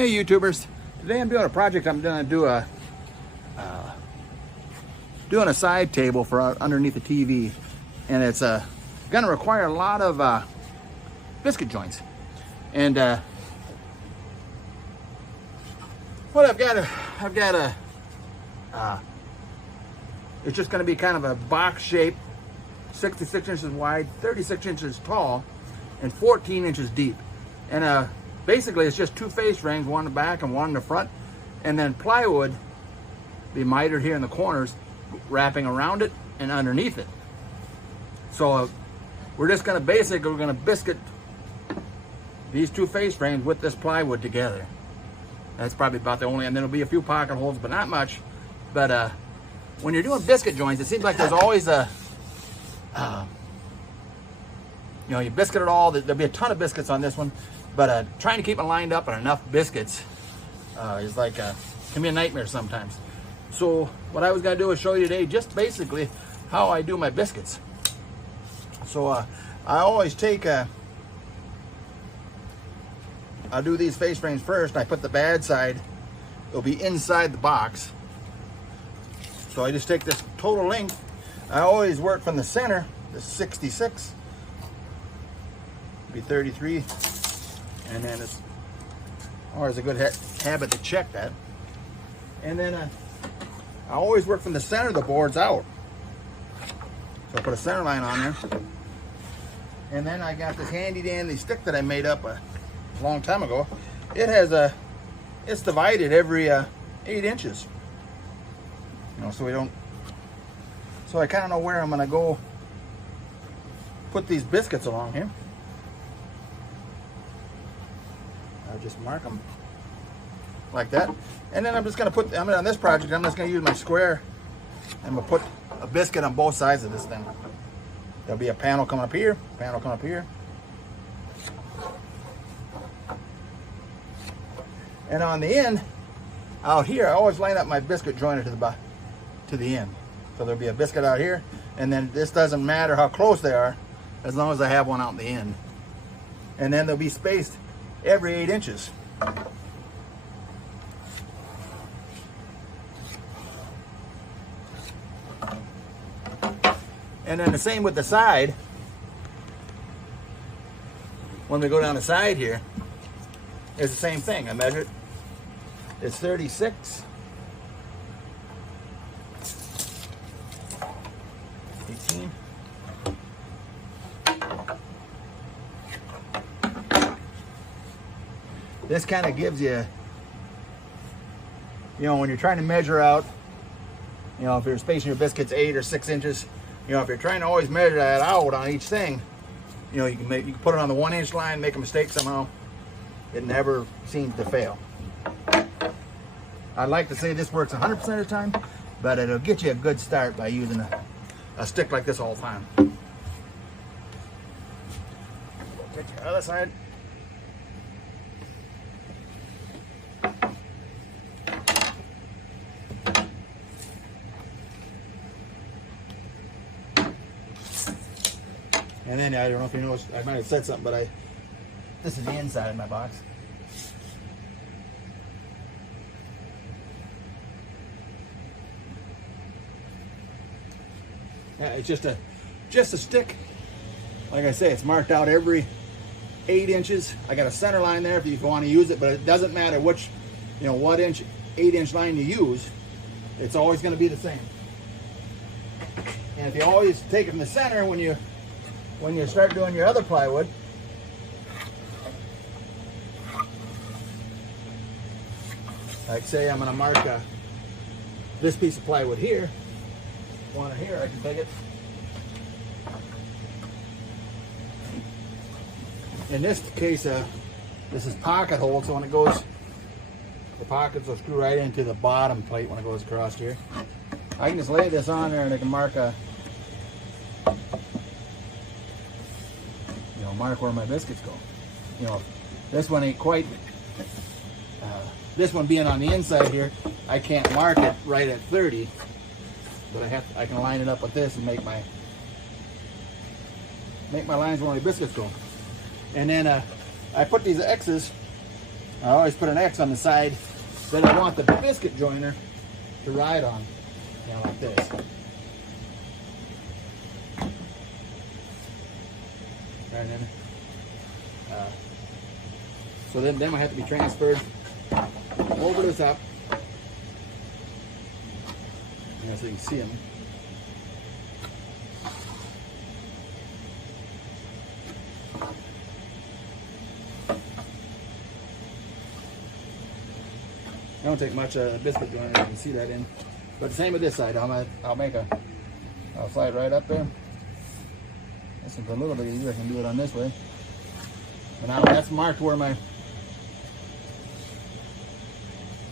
Hey YouTubers, today I'm doing a project. I'm gonna do doing a side table for underneath the TV, and it's gonna require a lot of biscuit joints. And what I've got it's just gonna be kind of a box shape, 66 inches wide, 36 inches tall, and 14 inches deep. And basically it's just two face frames, one in the back and one in the front, and then plywood be mitered here in the corners, wrapping around it and underneath it. So we're gonna biscuit these two face frames with this plywood together. That's probably about the only, and then there'll be a few pocket holes, but not much. But when you're doing biscuit joints, it seems like there's always a you know, you biscuit it all. There'll be a ton of biscuits on this one, but trying to keep it lined up and enough biscuits is like can be a nightmare sometimes. So what I was gonna do is show you today just basically how I do my biscuits. So I always take I'll do these face frames first. I put the bad side, it'll be inside the box. So I just take this total length. I always work from the center, the 66, be 33, and then it's always a good habit to check that. And then I always work from the center of the boards out. So I put a center line on there. And then I got this handy dandy stick that I made up a long time ago. It has it's divided every 8 inches. You know, so I kind of know where I'm gonna go put these biscuits along here. I'll just mark them like that. And then I'm just gonna on this project, I'm just gonna use my square. I'm gonna put a biscuit on both sides of this thing. There'll be a panel coming up here, panel coming up here. And on the end, out here, I always line up my biscuit joiner to the end. So there'll be a biscuit out here, and then this doesn't matter how close they are, as long as I have one out in the end. And then they'll be spaced every 8 inches. And then the same with the side. When we go down the side here, it's the same thing. I measure it. It's 36. 18. This kind of gives you, you know, when you're trying to measure out, you know, if you're spacing your biscuits 8 or 6 inches, you know, if you're trying to always measure that out on each thing, you know, you can put it on the 1 inch line, make a mistake somehow. It never seems to fail. I'd like to say this works 100% of the time, but it'll get you a good start by using a stick like this all the time. Get your other side. And then, I don't know if you noticed, I might have said something, but this is the inside of my box. Yeah, it's just a stick. Like I say, it's marked out every 8 inches. I got a center line there if you want to use it, but it doesn't matter which, you know, what 8-inch line you use. It's always going to be the same. And if you always take it from the center when you start doing your other plywood, like say I'm going to mark this piece of plywood here, one here, I can take it. In this case, this is pocket hole, so when it goes, the pockets will screw right into the bottom plate when it goes across here. I can just lay this on there and I can mark mark where my biscuits go. You know, this one ain't quite, this one being on the inside here, I can't mark it right at 30, but I can line it up with this and make my lines where my biscuits go. And then I put these X's I always put an X on the side that I want the biscuit joiner to ride on, you know, like this. And then, so then them I have to be transferred over the top. Yeah, so you can see them. I don't take much biscuit joiner, you can see that in. But the same with this side. I'll slide right up there. This is a little bit easier. I can do it on this way. And now that's marked where I'm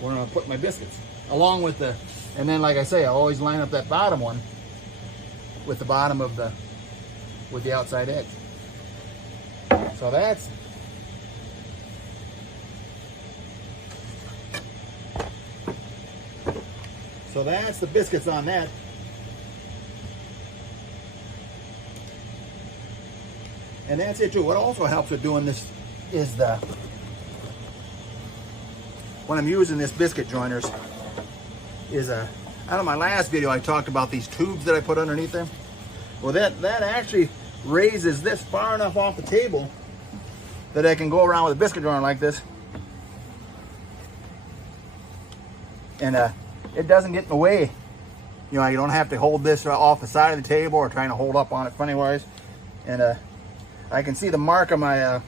gonna put my biscuits, along with the. And then, like I say, I always line up that bottom one with the bottom of with the outside edge. So that's. So that's the biscuits on that. And that's it too. What also helps with doing this is when I'm using this biscuit joiners is I don't know, my last video I talked about these tubes that I put underneath them. Well, that actually raises this far enough off the table that I can go around with a biscuit joiner like this. And it doesn't get in the way. You know, you don't have to hold this off the side of the table or trying to hold up on it funny wise. And I can see the mark of my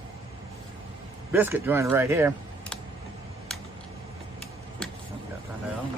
biscuit joiner right here. Gotta turn that on.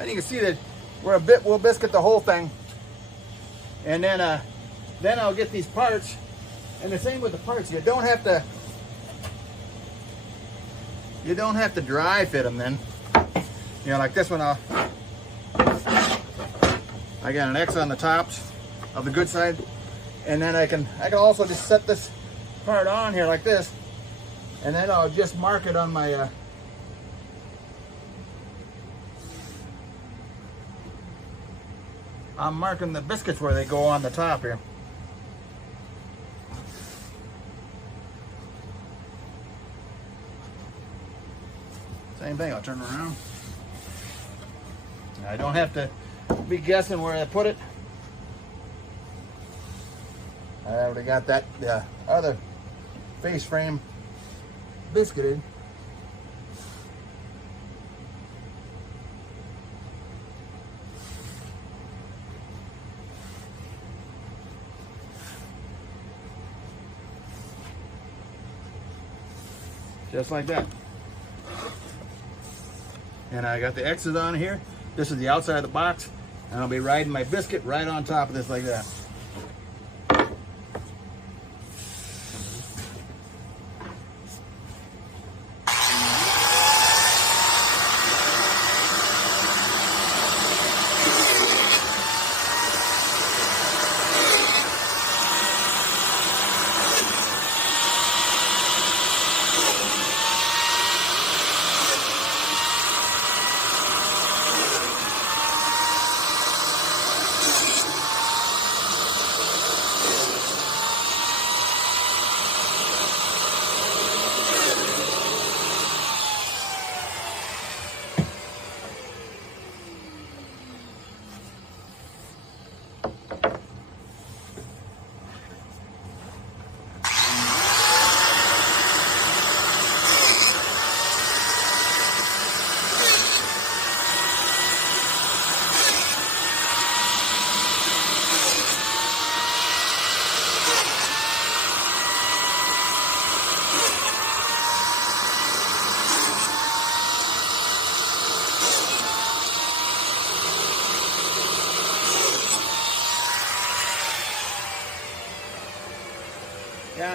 And you can see that we'll biscuit the whole thing, and then I'll get these parts. And the same with the parts. You don't have to dry fit them. Then, you know, like this one, I got an X on the tops of the good side, and then I can also just set this part on here like this, and then I'll just mark it on my. I'm marking the biscuits where they go on the top here. Same thing, I'll turn around. I don't have to be guessing where I put it. I already got that other face frame biscuited. Just like that. And I got the X's on here. This is the outside of the box. And I'll be riding my biscuit right on top of this like that.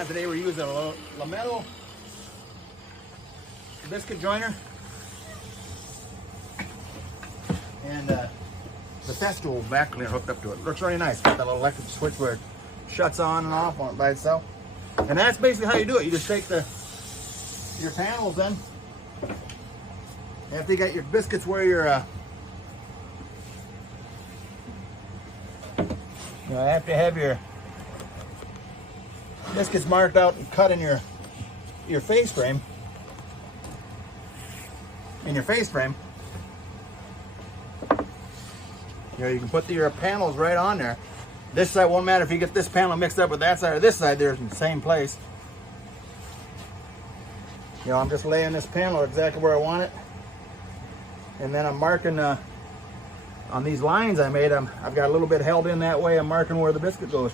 on today, we're using a Lamelo biscuit joiner and the Festool vac cleaner hooked up to it. Looks really nice. Got that little electric switch where it shuts on and off on it by itself. And that's basically how you do it. You just take your panels in. After you got your biscuits where you're after you have your biscuits marked out and cut in your face frame. You can put your panels right on there. This side won't matter if you get this panel mixed up with that side or this side. They're in the same place. I'm just laying this panel exactly where I want it, and then I'm marking on these lines I made. I've got a little bit held in that way. I'm marking where the biscuit goes.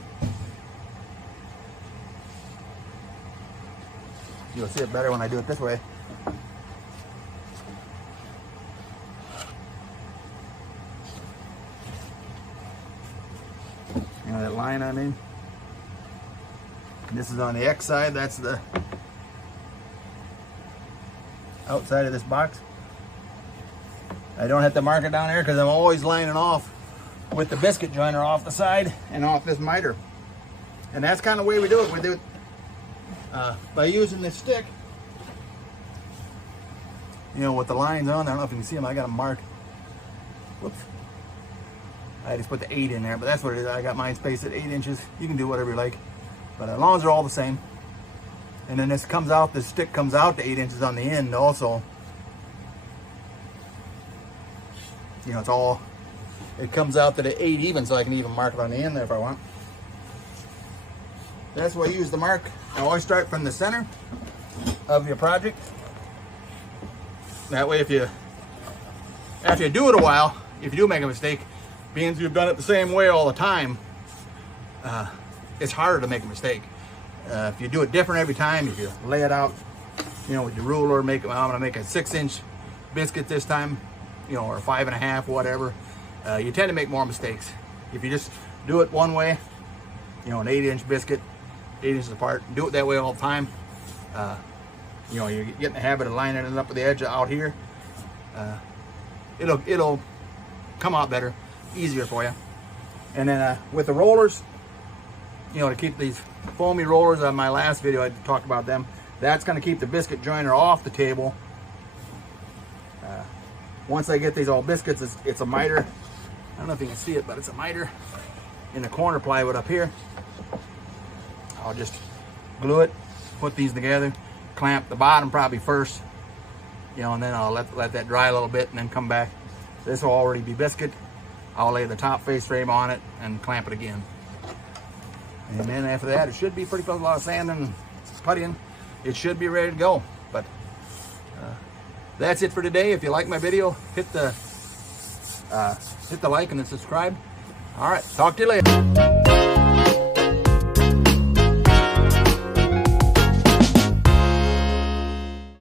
You'll see it better when I do it this way. That line I mean. And this is on the X side. That's the outside of this box. I don't have to mark it down there because I'm always lining off with the biscuit joiner off the side and off this miter. And that's kind of the way we do it. We do it by using this stick, with the lines on. I don't know if you can see them. I got them marked. Whoops. I just put the 8 in there, but that's what it is. I got mine spaced at 8 inches. You can do whatever you like, but as long as they're all the same. And then this stick comes out to 8 inches on the end also. It comes out to the 8 even, so I can even mark it on the end there if I want. That's why I use the mark. I always start from the center of your project. That way, after you do it a while, if you do make a mistake, being you've done it the same way all the time, it's harder to make a mistake. If you do it different every time, if you lay it out, with your ruler, I'm gonna make a 6-inch biscuit this time, or 5.5, whatever. You tend to make more mistakes. If you just do it one way, an 8-inch biscuit, 8 inches apart, do it that way all the time. You're getting the habit of lining it up with the edge out here. It'll come out better, easier for you. And then with the rollers, to keep these foamy rollers, on my last video I talked about them. That's going to keep the biscuit joiner off the table. Once I get these all biscuits, it's a miter. I don't know if you can see it, but it's a miter in the corner plywood up here. I'll just glue it, put these together, clamp the bottom probably first, and then I'll let that dry a little bit and then come back. This will already be biscuit. I'll lay the top face frame on it and clamp it again. And then after that, it should be pretty close. A lot of sanding and puttying. It should be ready to go. But that's it for today. If you like my video, hit the like and then subscribe. All right, talk to you later.